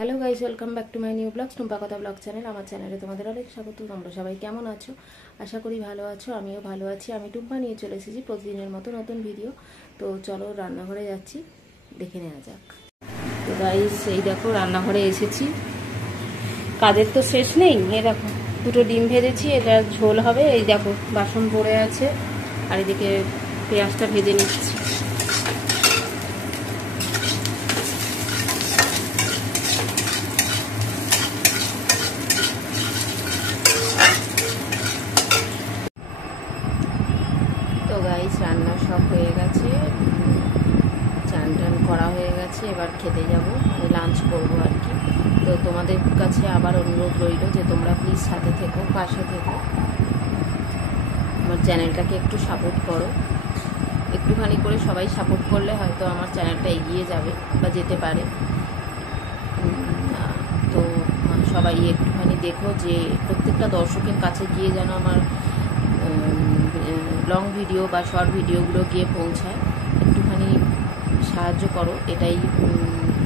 Hello guys, welcome back to my new blogs Tumpa কথা blog channel. আমার চ্যানেলে তোমাদের অনেক স্বাগত। তোমরা সবাই কেমন আছো? আশা করি ভালো আছো। আমিও ভালো আছি। আমি টুম্পা নিয়ে চলে এসেছি প্রতিদিনের মতো নতুন ভিডিও। তো চলো রান্নাঘরে যাচ্ছি, দেখে নেওয়া যাক। তো গাইস এই দেখো রান্নাঘরে এসেছি, কাজের তো শেষ নেই। এ দেখো দুটো ডিম ভেজেছি, এটা ঝোল হবে। এই দেখো বাসন পড়ে আছে, আর এদিকে পেঁয়াজটা ভেজে নিচ্ছি। তো গাইস রান্না সব হয়ে গেছে, চান টান করা হয়ে গেছে, এবার খেতে যাব, লাঞ্চ করবো আর কি। তো তোমাদের কাছে আবার অনুরোধ রইল যে তোমরা প্লিজ সাথে থেকো, পাশে থেকো, আমার চ্যানেলটাকে একটু সাপোর্ট করো। একটুখানি করে সবাই সাপোর্ট করলে হয়তো আমার চ্যানেলটা এগিয়ে যাবে বা যেতে পারে। তো সবাই একটুখানি দেখো যে প্রত্যেকটা দর্শকের কাছে গিয়ে যেন আমার লং ভিডিও বা শর্ট ভিডিওগুলো গিয়ে পৌঁছায়। একটুখানি সাহায্য করো,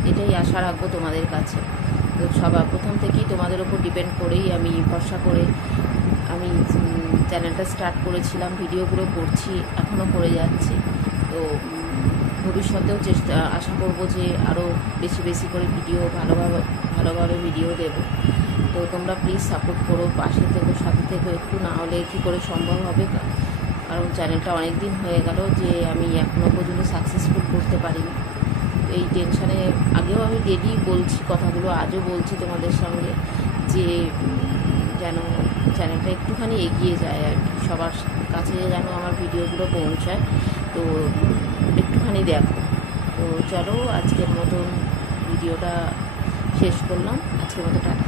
এটাই আশা রাখবো তোমাদের কাছে। তো সবার প্রথম থেকেই তোমাদের ওপর ডিপেন্ড করেই আমি ভরসা করে আমি চ্যানেলটা স্টার্ট করেছিলাম, ভিডিওগুলো করছি, এখনও করে যাচ্ছি। তো ভবিষ্যতেও আশা করব যে আরও বেশি বেশি করে ভিডিও ভালোভাবে ভিডিও দেব। তো তোমরা প্লিজ সাপোর্ট করো, পাশে থেকো, সাথে থেকো। একটু না হলে কী করে সম্ভব হবে, কারণ চ্যানেলটা অনেক দিন হয়ে গেল যে আমি এখনও পর্যন্ত সাকসেসফুল করতে পারিনি। এই টেনশানে আগেও আমি ডেলি বলছি কথাগুলো, আজও বলছি তোমাদের সঙ্গে যে যেন চ্যানেলটা একটুখানি এগিয়ে যায় আর কি, সবার কাছে যেন আমার ভিডিওগুলো পৌঁছায়। তো একটুখানি দেখো। তো চলো আজকের মতন ভিডিওটা শেষ করলাম, আজকের মতো টাটা।